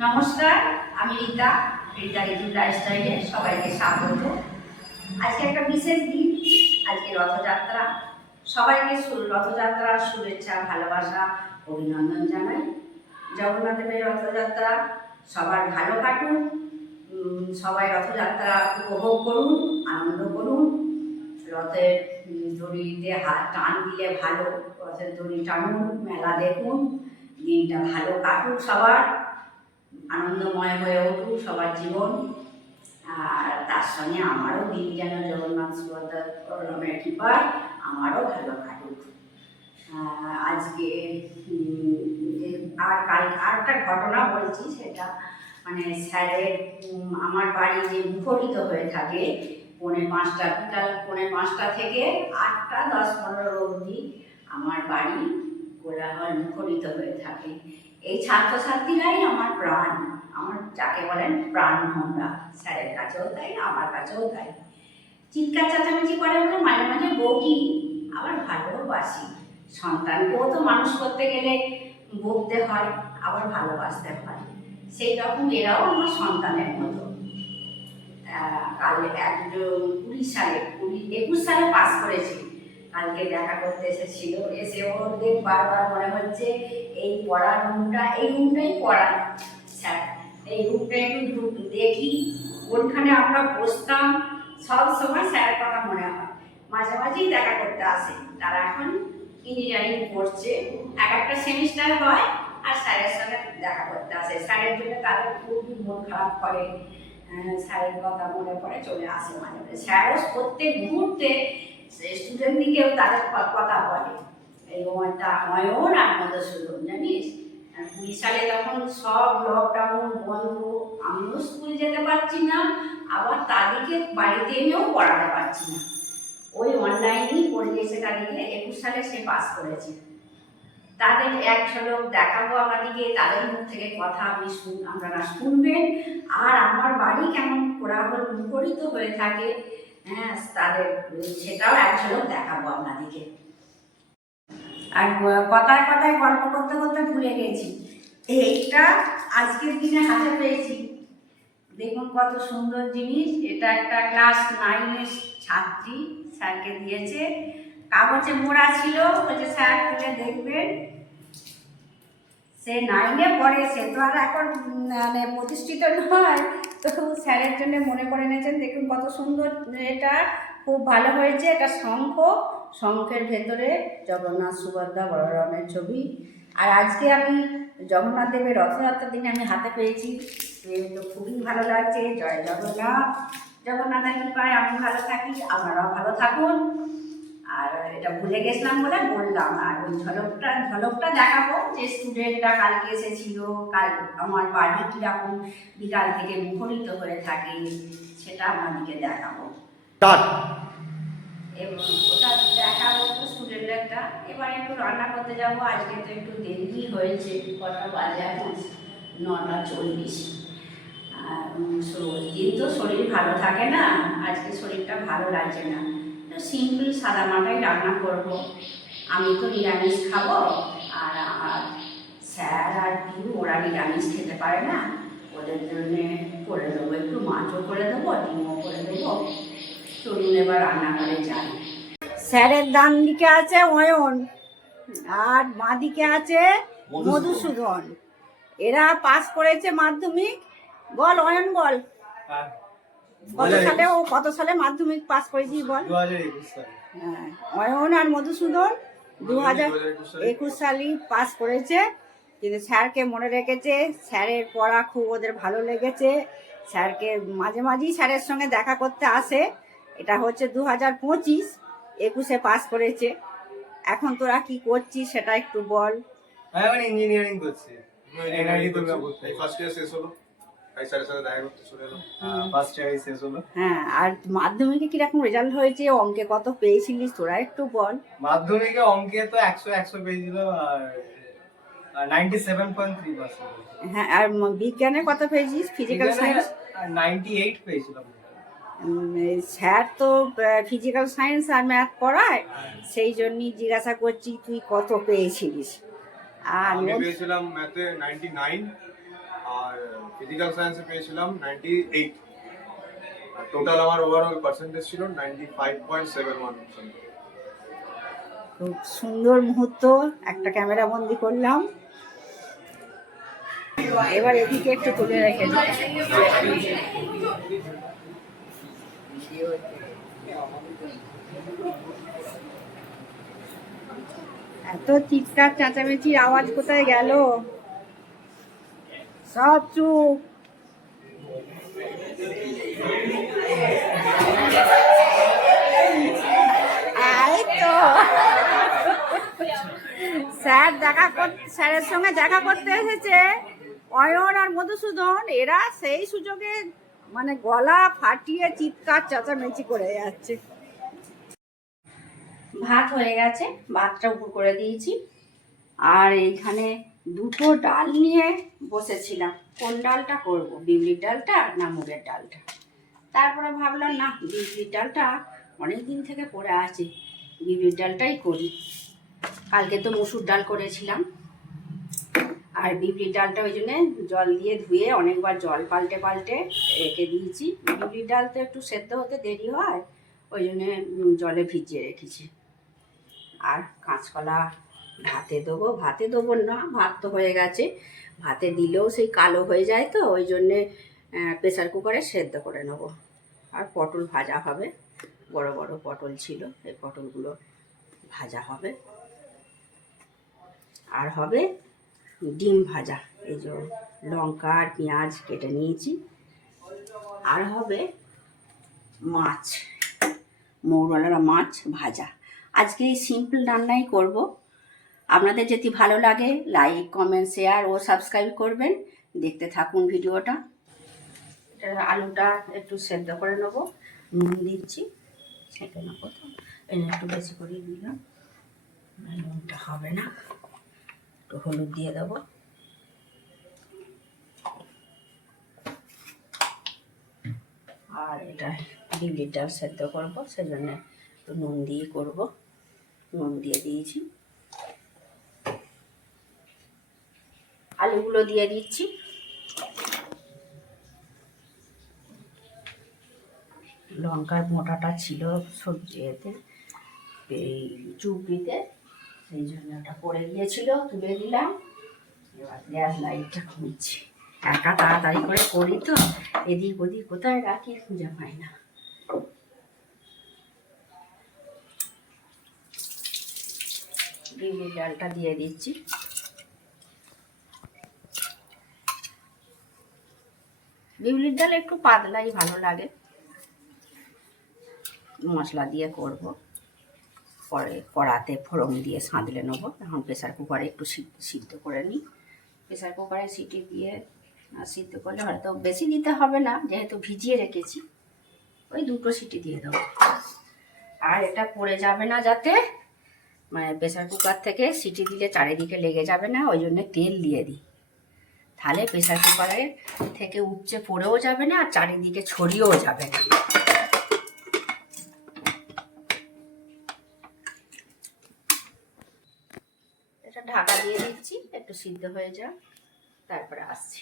নমস্কার, আমি রীতা। ঋতু লাইফস্টাইলে সবাইকে স্বাগত। আজকে একটা বিশেষ দিন, আজকে রথযাত্রা। সবাইকে রথযাত্রার শুভেচ্ছা, ভালোবাসা, অভিনন্দন জানাই। জগন্নাথ দেবের রথযাত্রা সবার ভালো কাটুন। সবাই রথযাত্রা উপভোগ করুন, আনন্দ করুন। রথের দড়িতে হাত টান দিলে ভালো, রথের দড়ি টানুন, মেলা দেখুন, দিনটা ভালো কাটুক, সবার আনন্দময় হয়ে উঠুক সবার জীবন। আর তার সঙ্গে আমারও দিন যেন জগন্নাথ সুভদ্রার কৃপায় আমারও ভালো কাটুক। আজকে আর একটা ঘটনা বলছি, সেটা মানে স্যারের আমার বাড়ি যে মুখরিত হয়ে থাকে পৌনে 5টা, বিকাল 5:45 থেকে 8টা 10-15 অবধি আমার বাড়ি কোলাহল মুখরিত হয়ে থাকে। এই ছাত্রছাত্রীরাই আমার প্রাণ, আমার যাকে বলেন প্রাণ ভোমরা। স্যারের কাছেও তাই, আমার কাছেও তাই। চিৎকার চেঁচামেচি করে বলে মাঝে মাঝে বকি, আবার ভালোবাসি। সন্তানকেও তো মানুষ করতে গেলে বকতে হয়, আবার ভালোবাসতে হয়। সেই রকম এরাও আমার সন্তানের মতো। কাল 21 সালে পাস করেছি। কালকে দেখা করতে এসেছিল, এসে ওদের বারবার মনে হচ্ছে এই পড়ার রুমটাই পড়ার স্যার, এই রুমটা একটু দেখি, কোনখানে আমরা বসতাম। সব সময় স্যারের কথা মনে হয়, মাঝে মাঝেই দেখা করতে আসে। তারা এখন ইঞ্জিনিয়ারিং পড়ছে, একটা সেমিস্টার হয়, আর স্যারের সঙ্গে দেখা করতে আসে। স্যারের জন্য তাদের খুবই মন খারাপ করে, স্যারের কথা মনে পড়ে, চলে আসে মাঝে মাঝে। স্যারও প্রত্যেক মুহূর্তে স্টুডেন্টদিকেও তাদের কথা বলে। এই অয়ন আর মধুসূদন, জানিস 20 সালে তখন সব লকডাউন বন্ধ, আমিও স্কুল যেতে পারছি না, আবার তাদেরকে বাড়িতে এনেও পড়াতে পারছি না। ওই অনলাইনেই পড়িয়েছে তাদেরকে। 21 সালে সে পাস করেছে। তাদের এক ঝলক দেখাবো আপনাদেরকে, তাদের মুখ থেকে কথা আপনারা শুনবেন। আর আমার বাড়ি কেমন কোলাহল মুখরিত হয়ে থাকে, হ্যাঁ, তাদের সেটাও এক ঝলক দেখাবো আপনাদেরকে। আর কথায় কথায় গল্প করতে করতে ভুলে গেছি, এইটা আজকের দিনে হাতে পেয়েছি। দেখুন কত সুন্দর জিনিস। এটা একটা ক্লাস 9-এর ছাত্রী, স্যারকে দিয়েছে। কাগজে মোড়া ছিল, বলছে স্যার খুলে দেখবেন। সে 9-এ পড়ে, সে তো আর এখন মানে প্রতিষ্ঠিত নয়, তো স্যারের জন্য মনে করে নিয়েছেন। দেখুন কত সুন্দর, এটা খুব ভালো হয়েছে। এটা শঙ্খের ভেতরে জগন্নাথ সুভদ্রা বলরামের ছবি। আর আজকে আমি জগন্নাথ দেবের রথযাত্রার দিনে আমি হাতে পেয়েছি, তো খুবই ভালো লাগছে। জয় জগন্নাথ। জগন্নাথের কৃপায় আমি ভালো থাকি, আপনারাও ভালো থাকুন। আর এটা ভুলে গেছিলাম বলে বললাম। আর ওই ঝলকটা দেখাবো, যে স্টুডেন্টরা কালকে এসেছিল, কাল আমার বাড়ি কীরকম বিকাল থেকে মুখরিত হয়ে থাকে, সেটা আপনাদেরকে দেখাবো। এবং ওটা দেখাবো তো স্টুডেন্টটা। এবার একটু রান্না করতে যাবো। আজকে তো একটু দেরি হয়েছে, কটা বাজে এখন 9:40। দিন তো শরীর ভালো থাকে না, আজকে শরীরটা ভালো লাগছে না, সিম্পল সাদা মাটাই রান্না করব। আমি তো নিরামিষ খাবো, আর আমার স্যার আর পিউ ওরা নিরামিষ খেতে পারে না, ওদের জন্যে করে দেবো, একটু মাছও করে দেবো, ডিমও করে দেবো। চলুন এবার রান্নাঘরে যাই। স্যারের ডান দিকে আছে অয়ন, আর বাঁ দিকে আছে মধুসূদন। এরা পাস করেছে মাধ্যমিক। বল অয়ন, বল কত সালে মাধ্যমিক পাস করেছিস বল। 2021 সালে। হ্যাঁ, অয়ন আর মধুসূদন 2021 সালে পাস করেছে। কিন্তু স্যারকে মনে রেখেছে, স্যারের পড়া খুব ওদের ভালো লেগেছে। স্যারকে মাঝে মাঝেই স্যারের সঙ্গে দেখা করতে আসে। এটা হচ্ছে 2025, 21-এ পাস করেছে। এখন তোরা কি করছিস সেটা একটু বল। আমি এখন ইঞ্জিনিয়ারিং করছি। এনআইডি দুর্গাপুর থেকে। ফার্স্ট ইয়ার শেষ হলো, তাই স্যারের সাথে দেখা করতে চলে এলাম। ফার্স্ট ইয়ারই শেষ হলো। হ্যাঁ, আর মাধ্যমিকে কিরকম রেজাল্ট হয়েছে, অঙ্কে কত পেয়েছিলিস তোরা একটু বল। মাধ্যমিকে অঙ্কে তো 100 পেয়েছিল, আর 97.3%। হ্যাঁ, আর বিজ্ঞানে কত পেয়েছিস, ফিজিক্যাল সায়েন্স? 98 পেয়েছিলাম। স্যার তো ফিজিক্যাল সায়েন্স আর ম্যাথ পড়ায়, সেই জন্যই জিজ্ঞাসা করছি তুই কত পেয়েছিলিস। আর আমি পেয়েছিলাম ম্যাথে 99, আর ফিজিক্যাল সায়েন্সে পেয়েছিলাম 98। আর টোটাল আমার ওভারঅল পার্সেন্টেজ ছিল 95.71%। খুব সুন্দর মুহূর্ত একটা ক্যামেরা বন্দি করলাম। এবার এদিকে একটু তুলে রেখে দিই। এত চিৎকার চেঁচামেচির আওয়াজ কোথায় গেল? সব চুপ। এই তো স্যারের সঙ্গে দেখা করতে এসেছে অয়ন আর মধুসূদন। এরা সেই সুযোগে মানে গলা ফাটিয়ে চিৎকার চেঁচামেচি করে যাচ্ছে। ভাত হয়ে গেছে, ভাতটা উপর করে দিয়েছি। আর এইখানে দুটো ডাল নিয়ে বসেছিলাম, কোন ডালটা করব, বিউলির ডালটা না মুগের ডালটা। তারপরে ভাবলাম না, বিউলির ডালটা অনেক দিন থেকে পড়ে আছে, বিউলির ডালটাই করি। কালকে তো মসুর ডাল করেছিলাম, আর বিউলির ডালটা ওই জন্যে জল দিয়ে ধুয়ে অনেকবার জল পাল্টে পাল্টে রেখে দিয়েছি। বিউলির ডাল তো একটু সেদ্ধ হতে দেরি হয়, ওই জন্যে জলে ভিজিয়ে রেখেছি। আর কাঁচকলা ভাতে দেবো না, ভাত তো হয়ে গেছে, ভাতে দিলেও সেই কালো হয়ে যায়, তো ওই জন্যে প্রেসার কুকারে সেদ্ধ করে নেবো। আর পটল ভাজা হবে, বড় বড় পটল ছিল, এই পটলগুলো ভাজা হবে। আর হবে ডিম ভাজা, এই যে লঙ্কা আর পেঁয়াজ কেটে নিয়েছি। আর হবে মাছ, মৌরলা মাছ ভাজা। আজকে এই সিম্পল রান্নাই করব। আপনাদের যদি ভালো লাগে লাইক, কমেন্ট, শেয়ার ও সাবস্ক্রাইব করবেন। দেখতে থাকুন ভিডিওটা। আলুটা একটু সেদ্ধ করে নেব, নুন দিচ্ছি, সেঁকে নেবো। তো একটু বেশি করে দিলাম, নুনটা হবে না, একটু হলুদ দিয়ে দেবো। আর এটা বিউলির ডাল সেদ্ধ করবো, সেজন্য একটু নুন দিয়ে করব, নুন দিয়ে দিয়েছি। আলুগুলো দিয়ে দিচ্ছি। লঙ্কার মোটাটা ছিল সবজি এতে, এই চুবড়িতে, সেই জন্য ওটা পড়ে গিয়েছিল, তুলে দিলাম। এবার গ্যাস লাইটটা খুঁজছি, একা তাড়াতাড়ি করে করি তো, এদিক ওদিক কোথায় রাখি খুঁজে পাই না। বিউলির ডালটা দিয়ে দিচ্ছি। বিউলির ডাল একটু পাতলাই ভালো লাগে, মশলা দিয়ে করব। পরে কড়াতে ফোড়ন দিয়ে সাঁতলে নেবো। এখন প্রেসার কুকারে একটু সিদ্ধ করে নিই। প্রেসার কুকারে সিটি দিয়ে সিদ্ধ করলে হয়তো বেশি দিতে হবে না, যেহেতু ভিজিয়ে রেখেছি, ওই 2টো সিটি দিয়ে দেবো। আর এটা পড়ে যাবে না, যাতে মানে প্রেসার কুকার থেকে সিটি দিলে চারিদিকে লেগে যাবে না, ওই জন্য তেল দিয়ে দিই। তাহলে প্রেসার কুকারে থেকে উপচে পড়েও যাবে না, আর চারিদিকে ছড়িয়েও যাবে না। এটা ঢাকা দিয়ে দিচ্ছি, একটু সিদ্ধ হয়ে যাক, তারপরে আসছি।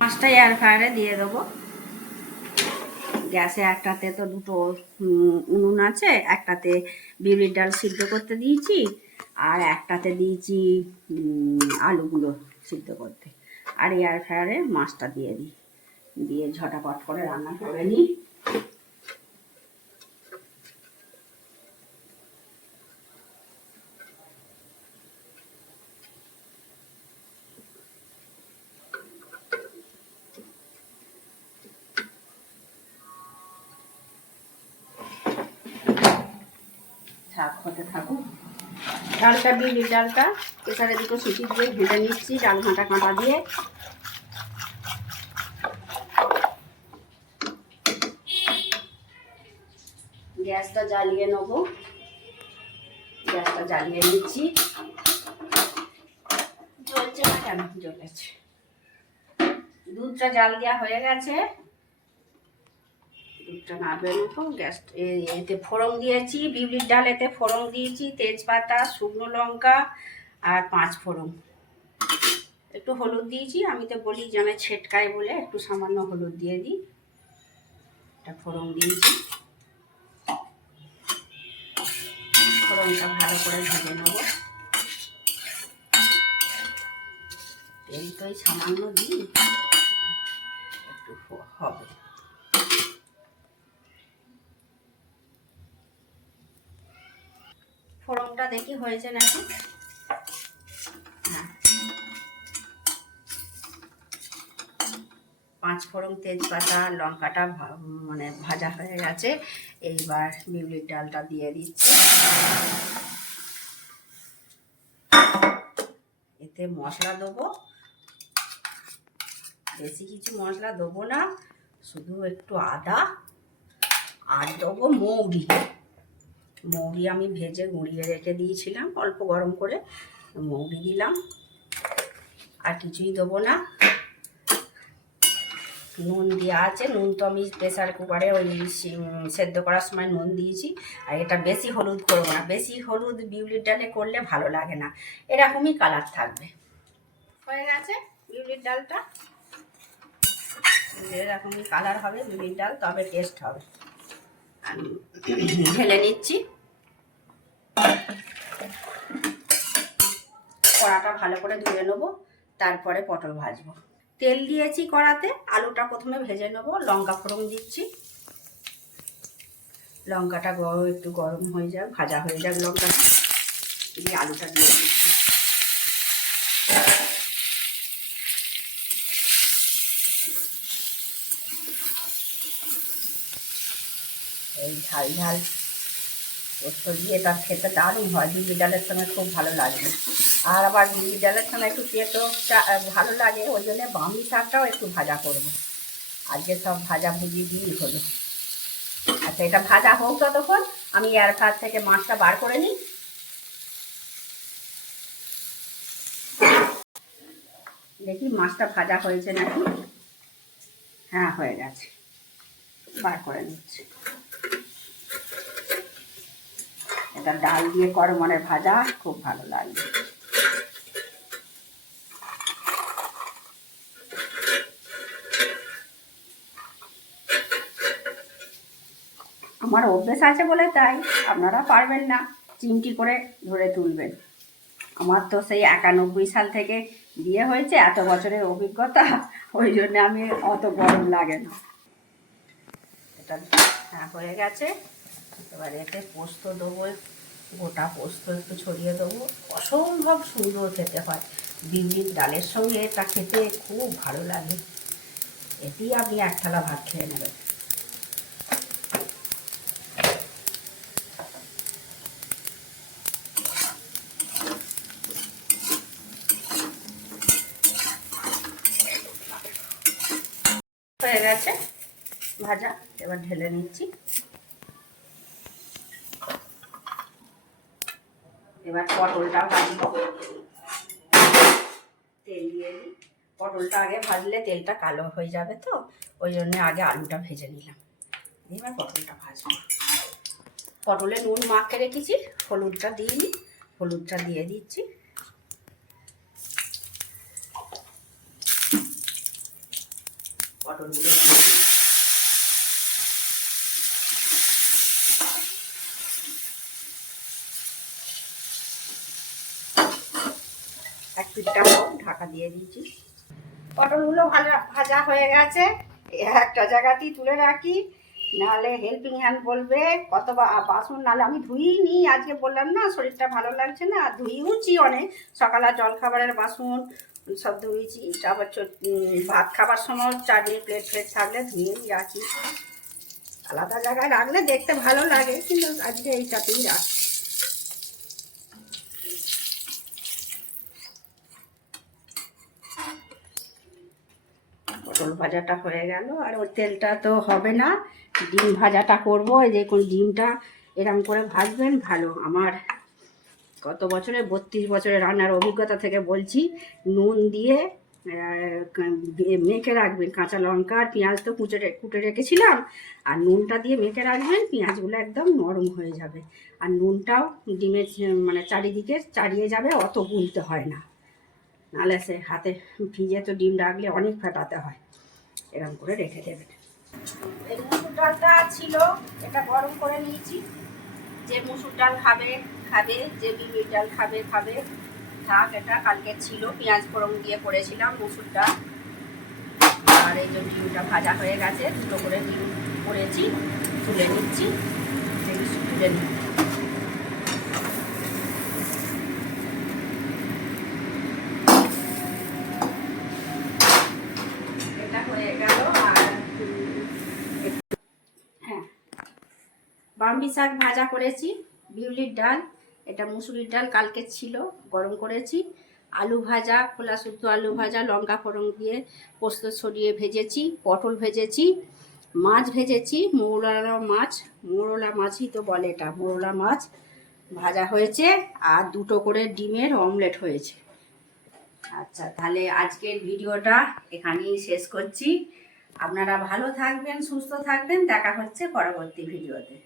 মাছটা এয়ার ফ্রায়ারে দিয়ে দেবো। গ্যাসে একটাতে তো 2টো উনুন আছে, একটাতে বিউলির ডাল সিদ্ধ করতে দিয়েছি, আর একটাতে দিয়েছি আলুগুলো সিদ্ধ করতে। আর এয়ার ফ্রায়ারে মাছটা দিয়ে দিই, দিয়ে ঝটাপট করে রান্না করে নিই। হতে থাকুক। ডালটা বিউলির ডালটা প্রেসারে 2টো সিটি দিয়ে ভেজে নিচ্ছি, ডাল ঘাঁটা কাঁটা দিয়ে। গ্যাসটা জ্বালিয়ে নেবো, গ্যাসটা জ্বালিয়ে নিচ্ছি। জ্বলছে না কেন? জ্বলেছে। দুধটা জাল দেওয়া হয়ে গেছে, দুধটা নাড়বে মতো। গ্যাস এতে ফোড়ন দিয়েছি, বিউলির ডালেতে ফোড়ন দিয়েছি, তেজপাতা, শুকনো লঙ্কা আর 5 ফোড়ন। একটু হলুদ দিয়েছি, আমি তো বলি জানে ছেটকায় বলে একটু সামান্য হলুদ দিয়ে দিই। একটা ফোড়ন দিয়েছি, ফোড়নটা ভালো করে ভেজে নেব। তেল তো এই সামান্য দিই, একটু হবে। ফোড়নটা দেখি হয়েছে নাকি। হ্যাঁ, 5 ফোড়ন, তেজপাতা, লঙ্কাটা মানে ভাজা হয়ে গেছে। এইবার বিউলির ডালটা দিয়ে দিচ্ছি। এতে মশলা দেবো, বেশি কিছু মশলা দেবো না, শুধু একটু আদা আর দেবো মৌরি। মৌরি আমি ভেজে গুঁড়িয়ে রেখে দিয়েছিলাম, অল্প গরম করে মৌরি দিলাম। আর কিছুই দেবো না। নুন দেওয়া আছে, নুন তো আমি প্রেসার কুকারে ওই সেদ্ধ করার সময় নুন দিয়েছি। আর এটা বেশি হলুদ করবো না, বেশি হলুদ বিউলির ডালে করলে ভালো লাগে না, এরকমই কালার থাকবে। হয়ে গেছে বিউলির ডালটা, এরকমই কালার হবে বিউলির ডাল, তবে টেস্ট হবে। ঢেলে নিচ্ছি। কড়াটা ভালো করে ধুয়ে নেবো, তারপরে পটল ভাজবো। তেল দিয়েছি কড়াতে, আলুটা প্রথমে ভেজে নেবো। লঙ্কা ফোড়ন দিচ্ছি, লঙ্কাটা একটু গরম হয়ে যাক, ভাজা হয়ে যাক লঙ্কাটা, দিয়ে আলুটা দিয়ে দিচ্ছি। এই ঝাল ঝাল পোস্ত দিয়ে তার খেতে দারুণ হয়, বিউলির ডালের সঙ্গে খুব ভালো লাগে। আর আবার বিউলির ডালের সঙ্গে একটু তেতো ভালো লাগে, ওই জন্য বামি শাকটাও একটু ভাজা করব। আজকে সব ভাজা ভুজি দিয়েই হলো। আচ্ছা, এটা ভাজা হোক ততক্ষণ আমি এয়ার ফ্রায়ার থেকে মাছটা বার করে নিই। দেখি মাছটা ভাজা হয়েছে নাকি। হ্যাঁ, হয়ে গেছে, বার করে নিচ্ছি। এটা ডাল দিয়ে করমনে ভাজা খুব ভালো লাগবে। আমার অভ্যেস আছে বলে তাই, আপনারা পারবেন না, চিমটি করে ধরে তুলবেন। আমার তো সেই 91 সাল থেকে বিয়ে হয়েছে, এত বছরের অভিজ্ঞতা, ওই জন্য আমি অত গরম লাগে না। এটা হ্যাঁ হয়ে গেছে। এবার এতে পোস্ত দেবো, গোটা পোস্ত একটু ছড়িয়ে দেবো। অসম্ভব সুন্দর খেতে হয়, বিউলির ডালের সঙ্গে এটা খেতে খুব ভালো লাগে। এতেই আপনি এক থালা ভাত খেয়ে নেবেন। হয়ে গেছে ভাজা, এবার ঢেলে নিচ্ছি। এবার পটলটা ভাজবো, তেল দিয়ে দিই। পটলটা আগে ভাজলে তেলটা কালো হয়ে যাবে, তো ওই জন্য আগে আলুটা ভেজে নিলাম। এবার পটলটা ভাজবো। পটলে নুন মাখে রেখেছি, হলুদটা দিয়ে নিই। হলুদটা দিয়ে দিচ্ছি। পটলগুলো দিয়ে দিই। এক পিঠটা ঢাকা দিয়ে দিচ্ছি। পটলগুলো ভাজা হয়ে গেছে, একটা জায়গাতেই তুলে রাখি, নাহলে হেল্পিং হ্যান্ড বলবে কত বাসন, নাহলে আমি ধুইই নি। আজকে বললাম না শরীরটা ভালো লাগছে না, ধুইউছি অনেক। সকালে জলখাবারের বাসন সব ধুয়েছি, তারপর ভাত খাবার সময় চাটনি প্লেট থাকলে ধুয়েই রাখি। আলাদা জায়গায় রাখলে দেখতে ভালো লাগে, কিন্তু আজকে এইটাতেই রাখি। পটল ভাজাটা হয়ে গেল, আর ওর তেলটা তো হবে না, ডিম ভাজাটা করবো। এই যে কোন ডিমটা এরকম করে ভাজবেন ভালো। আমার কত বছরের 32 বছরের রান্নার অভিজ্ঞতা থেকে বলছি, নুন দিয়ে মেখে রাখবেন। কাঁচা লঙ্কা আর পেঁয়াজ তো কুটে রেখেছিলাম, আর নুনটা দিয়ে মেখে রাখবেন, পেঁয়াজগুলো একদম নরম হয়ে যাবে। আর নুনটাও ডিমের মানে চারিদিকে চাড়িয়ে যাবে, অত গুলতে হয় না। নাহলে সে হাতে ভিজে তো ডিম রাখলে অনেক ফাটাতে হয়। এরকম করে রেখে দেবেন। এই মুসুর ডালটা ছিল, এটা গরম করে নিয়েছি। যে মুসুর ডাল খাবে খাবে, যে বিউলির ডাল খাবে খাবে। থাক, এটা কালকে ছিল, পেঁয়াজ ফোড়ন দিয়ে করেছিলাম মুসুর ডাল। আর এই যে ডিমটা ভাজা হয়ে গেছে, দুটো করে ডিম করেছি, তুলে নিচ্ছি, তুলে নিচ্ছি। এটা হয়ে গেল। আর হ্যাঁ, বাম্বি শাক ভাজা করেছি, বিউলির ডাল, এটা মুসুরির ডাল কালকে ছিল, গরম করেছি। আলু ভাজা, খোলা শুদ্ধ আলু ভাজা, লঙ্কা ফোড়ন দিয়ে পোস্ত ছড়িয়ে ভেজেছি। পটল ভেজেছি, মাছ ভেজেছি, মোরলা মাছই তো বলে এটা, মোরলা মাছ ভাজা হয়েছে। আর দুটো করে ডিমের অমলেট হয়েছে। আচ্ছা, তাহলে আজকের ভিডিওটা এখানেই শেষ করছি। আপনারা ভালো থাকবেন, সুস্থ থাকবেন, দেখা হচ্ছে পরবর্তী ভিডিওতে।